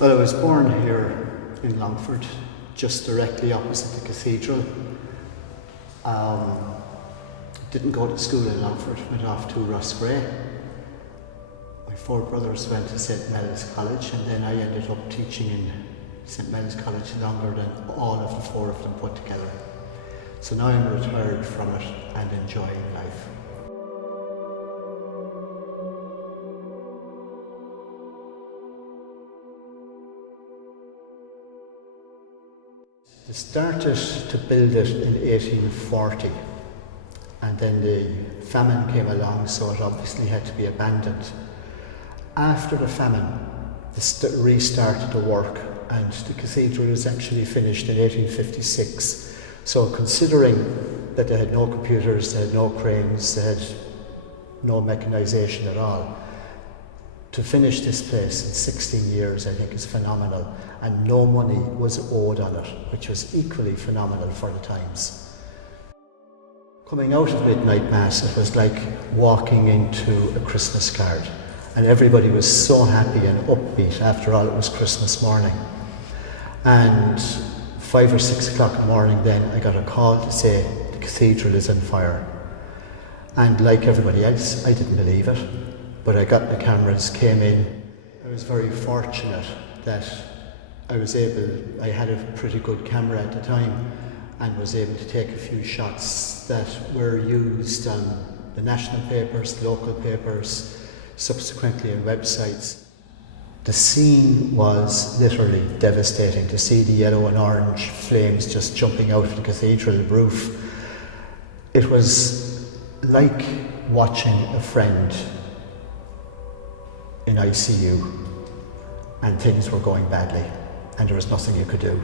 Well, I was born here in Longford, just directly opposite the cathedral. Didn't go to school in Longford, went off to Rossbray. My four brothers went to St Mel's College, and then I ended up teaching in St Mel's College longer than all of the four of them put together. So now I'm retired from it and enjoying life. They started to build it in 1840, and then the famine came along, so it obviously had to be abandoned. After the famine, they restarted the work, and the cathedral was actually finished in 1856. So considering that they had no computers, they had no cranes, they had no mechanisation at all, to finish this place in 16 years, I think, is phenomenal, and no money was owed on it, which was equally phenomenal for the times. Coming out of midnight mass, it was like walking into a Christmas card, and everybody was so happy and upbeat. After all, it was Christmas morning. And 5 or 6 o'clock in the morning then, I got a call to say the cathedral is on fire. And like everybody else, I didn't believe it. But I got the cameras, came in. I was very fortunate that I had a pretty good camera at the time and was able to take a few shots that were used on the national papers, the local papers, subsequently on websites. The scene was literally devastating. To see the yellow and orange flames just jumping out of the cathedral roof. It was like watching a friend in ICU and things were going badly and there was nothing you could do.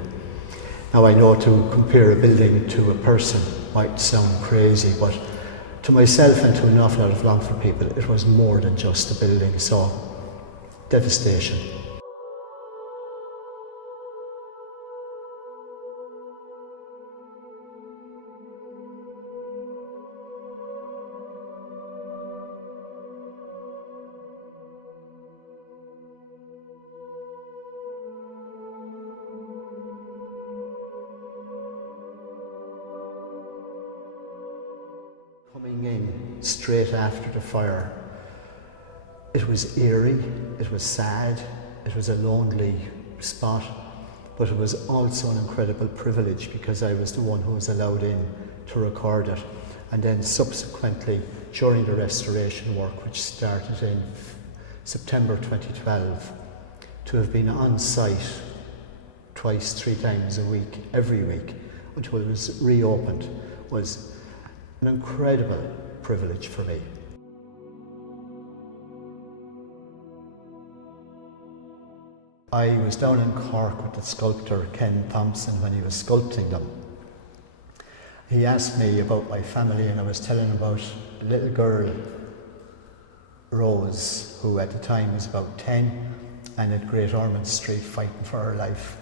Now I know to compare a building to a person might sound crazy, but to myself and to an awful lot of Longford people, it was more than just a building, so devastation. Coming in straight after the fire, it was eerie, it was sad, it was a lonely spot, but it was also an incredible privilege because I was the one who was allowed in to record it. And then subsequently, during the restoration work, which started in September 2012, to have been on site twice, 3 times a week, every week, until it was reopened, was an incredible privilege for me. I was down in Cork with the sculptor Ken Thompson when he was sculpting them. He asked me about my family and I was telling him about a little girl, Rose, who at the time was about 10 and at Great Ormond Street fighting for her life.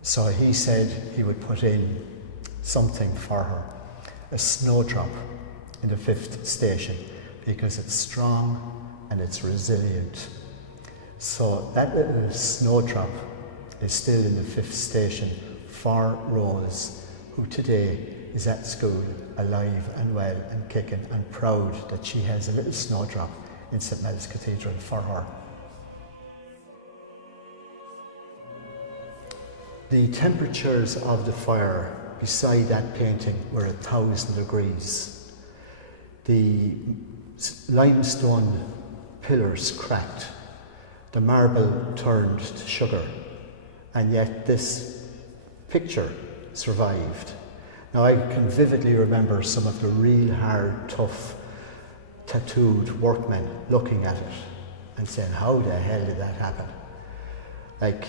So he said he would put in something for her, a snowdrop in the 5th station, because it's strong and it's resilient. So that little snowdrop is still in the 5th station for Rose, who today is at school, alive and well and kicking, and proud that she has a little snowdrop in St Mel's Cathedral for her. The temperatures of the fire beside that painting were 1,000 degrees. The limestone pillars cracked, the marble turned to sugar, and yet this picture survived. Now I can vividly remember some of the real hard, tough, tattooed workmen looking at it and saying, how the hell did that happen? Like,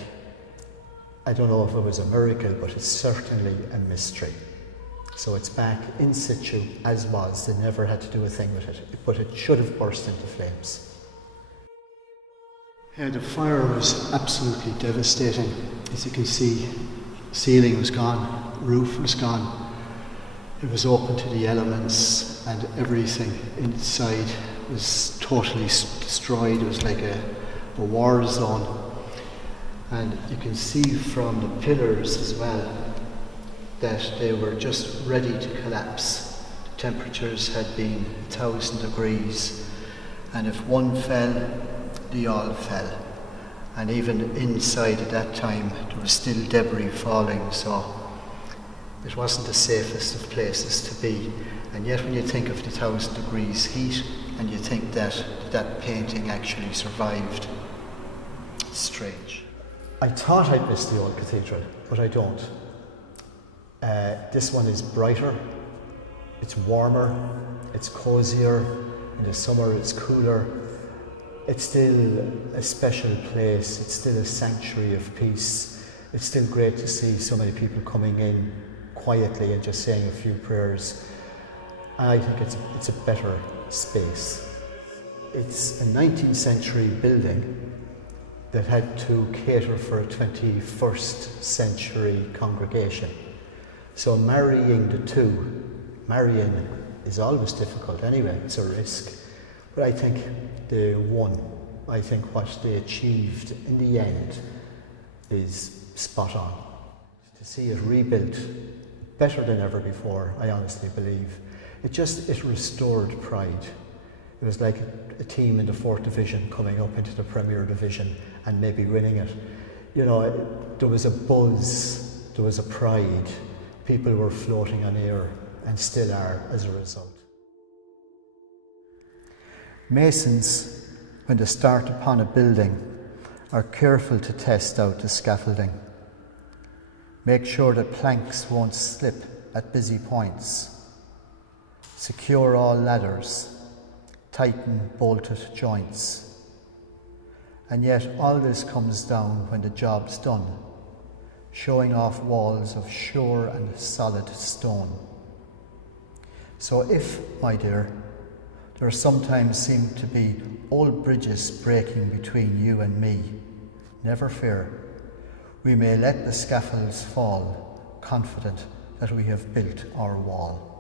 I don't know if it was a miracle, but it's certainly a mystery. So it's back in situ as was. They never had to do a thing with it, but it should have burst into flames. Yeah, the fire was absolutely devastating. As you can see, ceiling was gone, roof was gone. It was open to the elements and everything inside was totally destroyed. It was like a war zone. And you can see from the pillars as well that they were just ready to collapse. The temperatures had been 1,000 degrees, and if one fell, they all fell. And even inside at that time, there was still debris falling, so it wasn't the safest of places to be. And yet when you think of the 1,000 degrees heat, and you think that that painting actually survived, it's strange. I thought I'd miss the old cathedral, but I don't. This one is brighter, it's warmer, it's cosier. In the summer it's cooler. It's still a special place, it's still a sanctuary of peace. It's still great to see so many people coming in quietly and just saying a few prayers. And I think it's a better space. It's a 19th century building that had to cater for a 21st century congregation. So marrying the two, marrying is always difficult anyway, it's a risk. But I think they won. I think what they achieved in the end is spot on. To see it rebuilt better than ever before, I honestly believe. It restored pride. It was like a team in the 4th Division coming up into the Premier Division and maybe winning it. You know, there was a buzz, there was a pride. People were floating on air and still are as a result. Masons, when they start upon a building, are careful to test out the scaffolding. Make sure that planks won't slip at busy points. Secure all ladders. Tighten bolted joints. And yet all this comes down when the job's done, showing off walls of sure and solid stone. So if, my dear, there sometimes seem to be old bridges breaking between you and me, never fear. We may let the scaffolds fall, confident that we have built our wall.